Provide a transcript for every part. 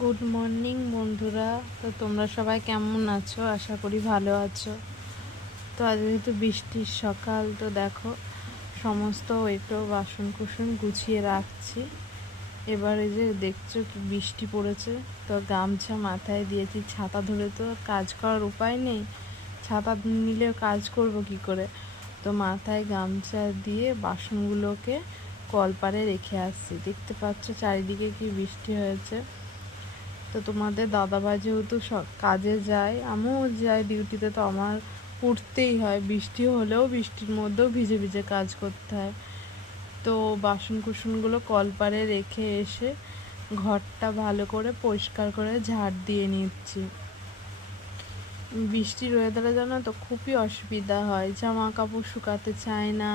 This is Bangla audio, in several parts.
গুড মর্নিং বন্ধুরা। তো তোমরা সবাই কেমন আছো? আশা করি ভালো আছো। তো আজ যেহেতু বৃষ্টির সকাল, তো দেখো সমস্ত একটু বাসন কুসন গুছিয়ে রাখছি। এবার এই যে দেখছো কি বৃষ্টি পড়েছে, তো গামছা মাথায় দিয়েছি। ছাতা ধরে তো কাজ করার উপায় নেই, ছাতা নিলে কাজ করব কি করে। তো মাথায় গামছা দিয়ে বাসনগুলোকে কলপারে রেখে আসছি। দেখতে পাচ্ছ চারিদিকে কি বৃষ্টি হয়েছে। তো তোমাদের দাদাভাই যেহেতু কাজে যায়, আমিও যাই ডিউটিতে, তো আমার উঠতেই হয়। বৃষ্টি হলেও বৃষ্টির মধ্যেও ভিজে ভিজে কাজ করতে হয়। তো বাসন কুসনগুলো কলপারে রেখে এসে ঘরটা ভালো করে পরিষ্কার করে ঝাড় দিয়ে নিচ্ছি। বৃষ্টির ওয়েদারে জানো তো খুবই অসুবিধা হয়, জামা কাপড় শুকাতে চায় না,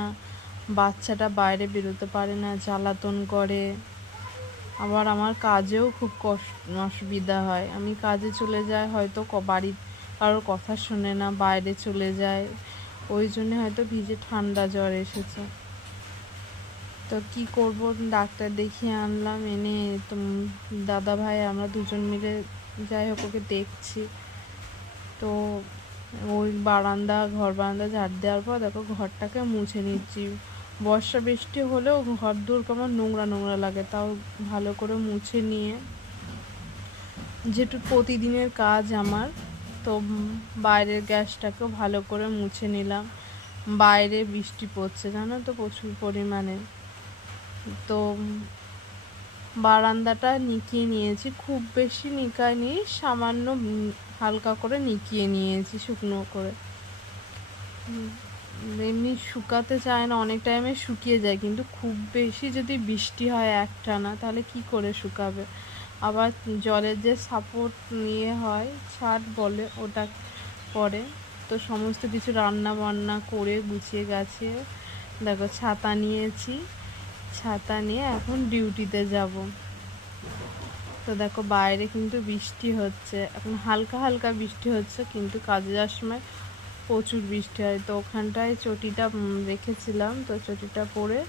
বাচ্চাটা বাইরে বেরোতে পারে না, জ্বালাতন করে। আবার আমার কাজেও খুব অসুবিধা হয়। আমি কাজে চলে যাই, হয়তো বাড়ির কারোর কথা শোনে না, বাইরে চলে যায়, ওই জন্য হয়তো ভিজে ঠান্ডা জ্বর এসেছে। তো কি করব, ডাক্তার দেখিয়ে আনলাম, এনে তো দাদা ভাই আমরা দুজন মিলে যাই হোক ওকে দেখছি। তো ওই ঘর বারান্দা ঝাড় দেওয়ার পর দেখো ঘরটাকে মুছে নিচ্ছি। বর্ষা বৃষ্টি হলেও ঘর দূর কেমন নোংরা নোংরা লাগে, তাও ভালো করে মুছে নিয়ে, যেটু প্রতিদিনের কাজ আমার, তো বাইরের গ্যাসটাকেও ভালো করে মুছে নিলাম। বাইরে বৃষ্টি পড়ছে জানো তো প্রচুর পরিমাণে। তো বারান্দাটা নিকিয়ে নিয়েছি, খুব বেশি নিকায়নি, সামান্য হালকা করে নিকিয়ে নিয়েছি শুকনো করে। এমনি শুকাতে চায় না, অনেক টাইমে শুকিয়ে যায়, কিন্তু খুব বেশি যদি বৃষ্টি হয় একটানা তাহলে কি করে শুকাবে। আবার জলের যে সাপোর্ট নিয়ে হয়, ছাদ বলে ওটা পরে। তো সমস্ত কিছু রান্না বান্না করে গুছিয়ে গাছিয়ে দেখো ছাতা নিয়েছি, ছাতা নিয়ে এখন ডিউটিতে যাব। তো দেখো বাইরে কিন্তু বৃষ্টি হচ্ছে, এখন হালকা হালকা বৃষ্টি হচ্ছে, কিন্তু কাজে যাওয়ার সময় প্রচুর বৃষ্টি হয়। তো ওখানটায় চটিটা রেখেছিলাম, তো চটিটা পরে,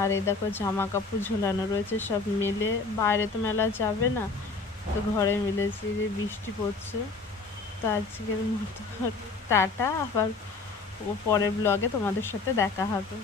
আর এই দেখো জামা কাপড় ঝোলানো রয়েছে, সব মেলে, বাইরে তো মেলা যাবে না, তো ঘরে মেলেছি। যে বৃষ্টি পড়ছে। তো আজকের মতো টাটা, আবার পরের ব্লগে তোমাদের সাথে দেখা হবে।